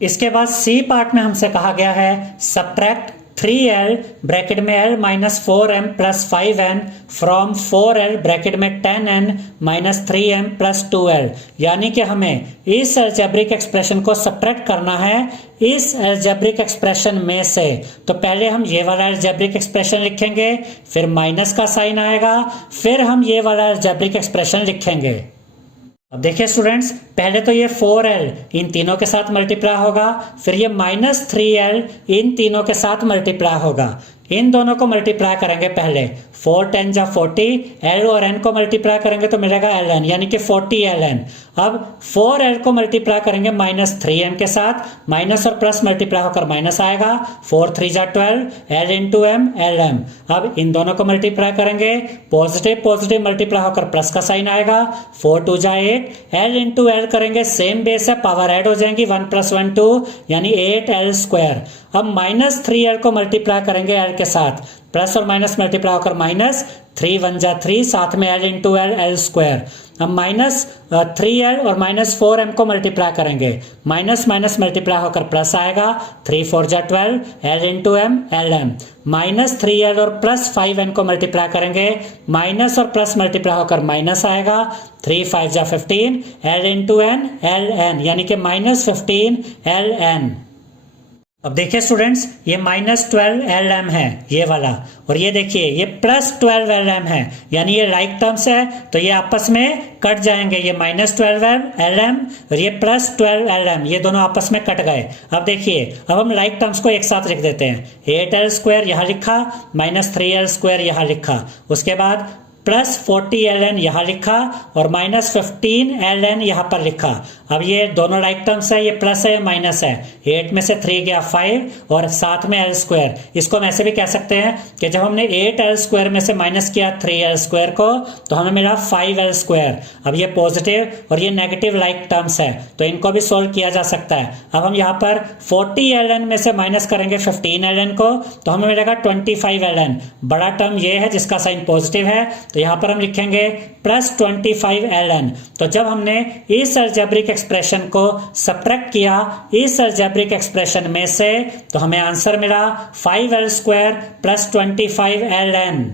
इसके बाद सी पार्ट में हमसे कहा गया है सब्ट्रैक्ट 3l ब्रैकेट में l minus 4m plus 5n from 4l bracket में 10n minus 3m plus 2l। यानी कि हमें इस अलजेब्रिक एक्सप्रेशन को सब्ट्रैक्ट करना है इस अलजेब्रिक एक्सप्रेशन में से। तो पहले हम ये वाला अलजेब्रिक एक्सप्रेशन लिखेंगे, फिर माइनस का साइन आएगा, फिर हम ये वाला अलजेब्रिक एक्सप्रेशन लिखेंगे। अब देखिए स्टूडेंट्स, पहले तो ये 4l इन तीनों के साथ मल्टीप्लाई होगा, फिर ये माइनस 3l इन तीनों के साथ मल्टीप्लाई होगा। इन दोनों को मल्टीप्लाई करेंगे पहले, 4 10 जा 40, l और n को मल्टीप्लाई करेंगे तो मिलेगा ln, यानी कि 40ln। अब 4l को मल्टीप्लाई करेंगे माइनस 3m के साथ, माइनस और प्लस मल्टीप्लाई होकर माइनस आएगा। 4 3 जा 12, l इंटू m lm। अब इन दोनों को मल्टीप्लाई करेंगे, पॉजिटिव पॉजिटिव मल्टीप्लाई होकर प्लस का साइन आएगा। 4 2 जा 8, l इंटू l करेंगे, सेम बेस है, पावर ऐड हो जाएंगी, 1 + 1 2 यानी 8l स्क्वायर। अब माइनस 3l को मल्टीप्लाई करेंगे l के साथ, प्लस और माइनस मल्टीप्लाई होकर माइनस, 3 1 जा 3, साथ में l into l l square. अब माइनस 3l और माइनस 4m को मल्टीप्लाई करेंगे, माइनस माइनस मल्टीप्लाई होकर प्लस आएगा। 3 4 जा 12, l into m lm। Minus 3l और प्लस 5n को मल्टीप्लाई करेंगे, माइनस और प्लस मल्टीप्लाई होकर माइनस आएगा। 3 5 जा 15, l इंटू n ln, यानी कि माइनस 15 ln। अब देखिए स्टूडेंट्स, ये माइनस 12lm है ये वाला, और ये देखिए ये प्लस 12lm है, यानी ये लाइक टर्म्स है तो ये आपस में कट जाएंगे। ये माइनस 12lm और ये प्लस 12lm, ये दोनों आपस में कट गए। अब देखिए, अब हम लाइक टर्म्स को एक साथ लिख देते हैं। 8l स्क्वायर यहाँ लिखा, माइनस 3l स्क्वायर यहाँ लिखा, उसके बाद प्लस 40ln यहाँ लिखा और माइनस 15ln यहाँ पर लिखा। अब ये दोनों लाइक टर्म्स है, ये प्लस है, माइनस है। 8 में से 3 गया 5 और साथ में l स्क्वायर। इसको हम ऐसे भी कह सकते हैं कि जब हमने 8l स्क्वायर में से माइनस किया 3l स्क्वायर को तो हमें मिला 5l स्क्वायर। अब ये पॉजिटिव और ये नेगेटिव लाइक टर्म्स है तो इनको भी सोल्व किया जा सकता है। अब हम यहाँ पर 40ln में से माइनस करेंगे 15ln को तो हमें मिलेगा 25ln। बड़ा टर्म ये है जिसका साइन पॉजिटिव है तो यहाँ पर हम लिखेंगे प्लस 25ln। तो जब हमने इस अलजेब्रिक एक्सप्रेशन को सब्ट्रैक्ट किया इस अलजेब्रिक एक्सप्रेशन में से तो हमें आंसर मिला 5l स्क्वायर प्लस 25ln।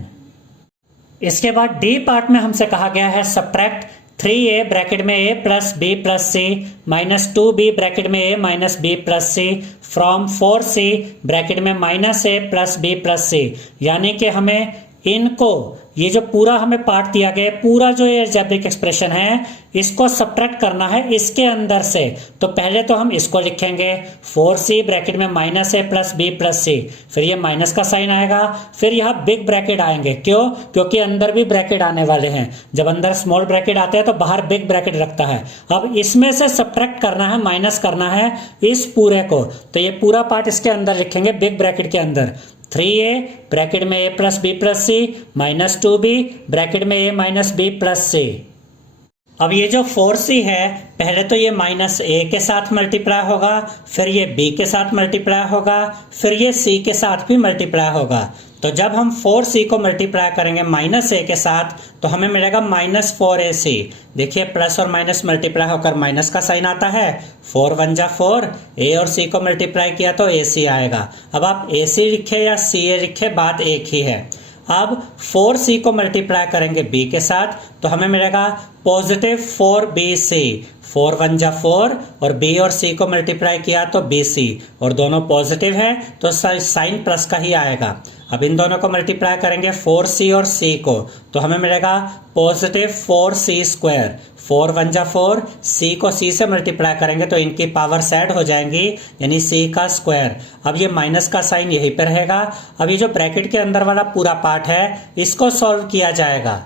इसके बाद डी पार्ट में हमसे कहा गया है सब्ट्रैक्ट 3a ब्रैकेट में a plus b plus c minus 2b bracket में a minus b plus c from 4c bracket में minus a plus b plus c। यानी कि हमें इनको ये जो पूरा हमें पार्ट दिया गया है, पूरा जो ये अलजेब्रिक एक्सप्रेशन है इसको सब्ट्रैक्ट करना है इसके अंदर से। तो पहले तो हम इसको लिखेंगे 4c ब्रैकेट में minus a plus b plus c, फिर ये माइनस का साइन आएगा, फिर यहाँ बिग ब्रैकेट आएंगे। क्यों? क्योंकि अंदर भी ब्रैकेट आने वाले हैं। जब अंदर स्मॉल ब्रैकेट आते हैं तो बाहर बिग ब्रैकेट रखता है। अब इसमें से सब्ट्रैक्ट करना है, माइनस करना है इस पूरे को, तो ये पूरा पार्ट इसके अंदर लिखेंगे बिग ब्रैकेट के अंदर। 3a ब्रैकेट में a plus b plus c minus 2b bracket में a minus b plus c। अब ये जो 4c है पहले तो ये माइनस a के साथ मल्टीप्लाई होगा, फिर ये b के साथ मल्टीप्लाई होगा, फिर ये c के साथ भी मल्टीप्लाई होगा। तो जब हम 4c को मल्टीप्लाई करेंगे माइनस a के साथ तो हमें मिलेगा माइनस 4ac। देखिए प्लस और माइनस मल्टीप्लाई होकर माइनस का साइन आता है, 4 1 जा 4, a और c को मल्टीप्लाई किया तो ac आएगा। अब आप ac लिखे या ca लिखे बात एक ही है। अब 4c को मल्टीप्लाई करेंगे b के साथ तो हमें मिलेगा पॉजिटिव 4bc, 4 1 जा 4 और b और c को मल्टीप्लाई किया तो bc और दोनों पॉजिटिव है तो साइन प्लस का ही आएगा। अब इन दोनों को मल्टीप्लाई करेंगे 4c और c को तो हमें मिलेगा पॉजिटिव 4c स्क्वायर, 4 1 जा 4, c को c से मल्टीप्लाई करेंगे तो इनकी पावर्स ऐड हो जाएंगी यानी c का स्क्वायर। अब ये माइनस का साइन यहीं पर रहेगा। अब ये जो ब्रैकेट के अंदर वाला पूरा पार्ट है इसको सॉल्व किया जाएगा।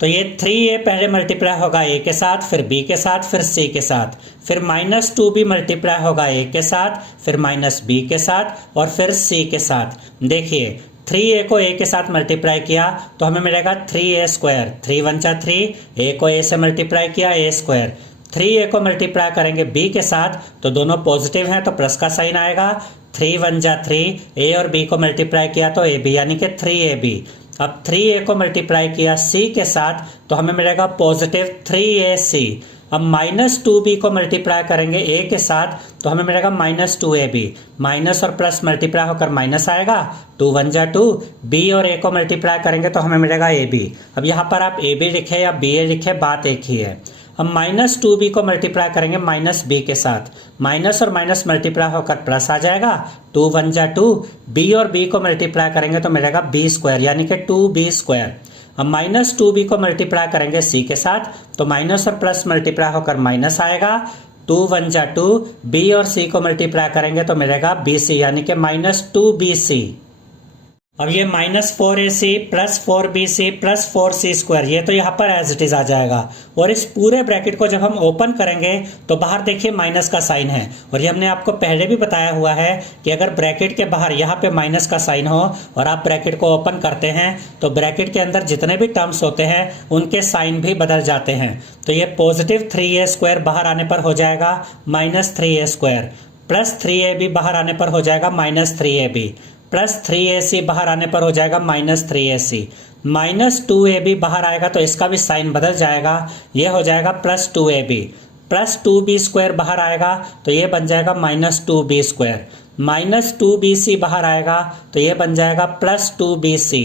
तो ये 3a पहले मल्टीप्लाई होगा a के साथ, फिर b के साथ, फिर c के साथ, फिर माइनस 2b मल्टीप्लाई होगा a के साथ, फिर माइनस b के साथ और फिर c के साथ। देखिए 3a को a के साथ मल्टीप्लाई किया तो हमें मिलेगा 3a स्क्वायर, 3 1 जा 3, a को a से मल्टीप्लाई किया a स्क्वायर। 3a को मल्टीप्लाई करेंगे b के साथ तो दोनों पॉजिटिव हैं तो प्लस का साइन आएगा, 3 1 जा 3, a और b को मल्टीप्लाई किया तो ab यानी कि 3ab। अब 3a को मल्टीप्लाई किया c के साथ तो हमें मिलेगा पॉजिटिव 3ac। अब माइनस 2b को मल्टीप्लाई करेंगे a के साथ तो हमें मिलेगा माइनस 2ab। माइनस और प्लस मल्टीप्लाई होकर माइनस आएगा, 2 1 जा 2, b और a को मल्टीप्लाई करेंगे तो हमें मिलेगा ab। अब यहाँ पर आप ab लिखे या ba लिखे बात एक ही है। अब माइनस 2b को मल्टीप्लाई करेंगे माइनस b के साथ, माइनस और माइनस मल्टीप्लाई होकर प्लस आ जाएगा, 2 1 जा 2, b और b को मल्टीप्लाई करेंगे तो मिलेगा b स्क्वायर यानी कि 2b स्क्वायर। अब माइनस 2b को मल्टीप्लाई करेंगे c के साथ तो माइनस और प्लस मल्टीप्लाई होकर माइनस आएगा, 2 1 जा 2, b और c को मल्टीप्लाई करेंगे तो मिलेगा bc यानी कि माइनस 2bc। अब ये minus 4ac plus 4bc plus 4c square ये तो यहाँ पर एज इट इज आ जाएगा। और इस पूरे ब्रैकेट को जब हम ओपन करेंगे तो बाहर देखिए माइनस का साइन है। और ये हमने आपको पहले भी बताया हुआ है कि अगर ब्रैकेट के बाहर यहाँ पे माइनस का साइन हो और आप ब्रैकेट को ओपन करते हैं तो ब्रैकेट के अंदर जितने भी टर्म्स होते हैं उनके साइन भी बदल जाते हैं। तो ये पॉजिटिव 3a स्क्वायर बाहर आने पर हो जाएगा minus 3a square, plus 3ab बाहर आने पर हो जाएगा माइनस 3ab, प्लस 3ac बाहर आने पर हो जाएगा माइनस 3ac, माइनस 2ab बाहर आएगा तो इसका भी साइन बदल जाएगा, ये हो जाएगा plus 2ab, plus 2b square बाहर आएगा तो ये बन जाएगा minus 2b square, minus 2bc बाहर आएगा तो ये बन जाएगा प्लस 2bc।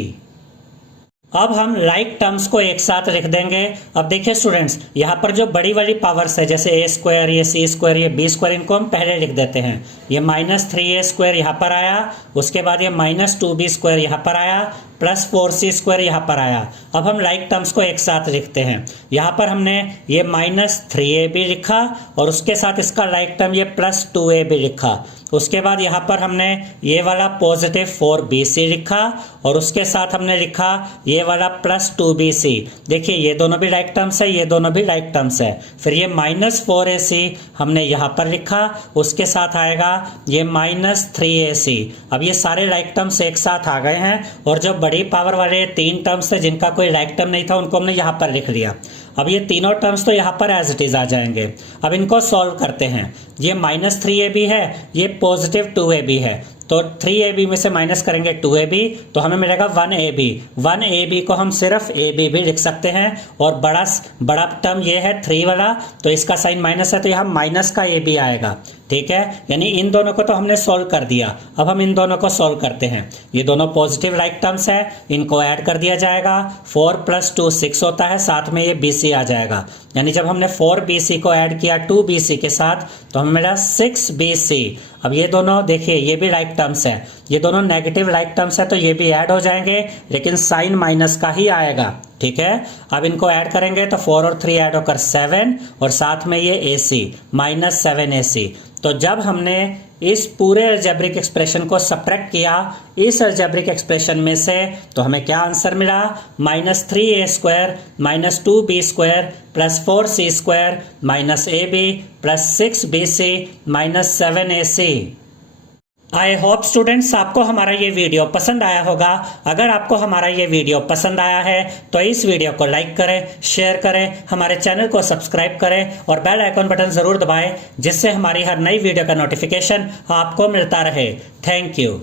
अब हम लाइक टर्म्स को एक साथ लिख देंगे। अब देखिए स्टूडेंट्स यहाँ पर जो बड़ी वाली पावर्स है जैसे a स्क्वायर, ये c स्क्वायर, ये b स्क्वायर, इनको हम पहले लिख देते हैं। ये माइनस 3a स्क्वायर यहाँ पर आया, उसके बाद ये माइनस 2b स्क्वायर यहाँ पर आया, प्लस 4c² यहाँ पर आया। अब हम लाइक टर्म्स को एक साथ लिखते हैं। यहाँ पर हमने ये -3ab लिखा और उसके साथ इसका लाइक टर्म ये +2ab लिखा। उसके बाद यहाँ पर हमने ये वाला पॉजिटिव 4bc लिखा और उसके साथ हमने लिखा ये वाला +2bc। देखिए ये दोनों भी लाइक टर्म्स है, ये दोनों भी लाइक टर्म्स है। फिर ये -4ac हमने यहाँ पर लिखा, उसके साथ आएगा ये -3ac। अब ये सारे लाइक टर्म्स एक साथ आ गए हैं और जो बड़ी पावर वाले 3 टर्म्स थे जिनका कोई लाइक टर्म नहीं था उनको हमने यहाँ पर लिख लिया। अब ये तीनों टर्म्स तो यहाँ पर एज इट इज आ जाएंगे। अब इनको सॉल्व करते हैं। ये -3ab है, ये पॉजिटिव 2ab है, तो 3ab में से माइनस करेंगे 2ab तो हमें मिलेगा 1ab। 1ab को हम सिर्फ ab भी लिख सकते हैं और बड़ा टर्म ये है 3 वाला, तो इसका साइन माइनस है तो यहाँ माइनस का ab आएगा। ठीक है, यानी इन दोनों को तो हमने सॉल्व कर दिया। अब हम इन दोनों को सॉल्व करते हैं। ये दोनों पॉजिटिव लाइक टर्म्स है, इनको ऐड कर दिया जाएगा। 4 + 2 6 होता है, साथ में ये bc आ जाएगा। यानी जब हमने 4bc को ऐड किया 2bc के साथ तो हमें मिला 6bc। अब ये दोनों देखिए ये भी लाइक टर्म्स है, ये दोनों नेगेटिव लाइक टर्म्स है तो ये भी ऐड हो जाएंगे, लेकिन साइन माइनस का ही आएगा। ठीक है, अब इनको ऐड करेंगे तो 4 और 3 ऐड होकर 7 और साथ में ये ac -7ac। तो जब हमने इस पूरे अलजेब्रिक एक्सप्रेशन को सब्ट्रैक्ट किया इस अलजेब्रिक एक्सप्रेशन में से, तो हमें क्या आंसर मिला? -3a² -2b² +4c² -ab +6bc -7ac। I hope students आपको हमारा ये वीडियो पसंद आया होगा। अगर आपको हमारा ये वीडियो पसंद आया है तो इस वीडियो को लाइक करें, शेयर करें, हमारे चैनल को सब्सक्राइब करें और बेल आइकन बटन जरूर दबाएं जिससे हमारी हर नई वीडियो का नोटिफिकेशन आपको मिलता रहे। Thank you.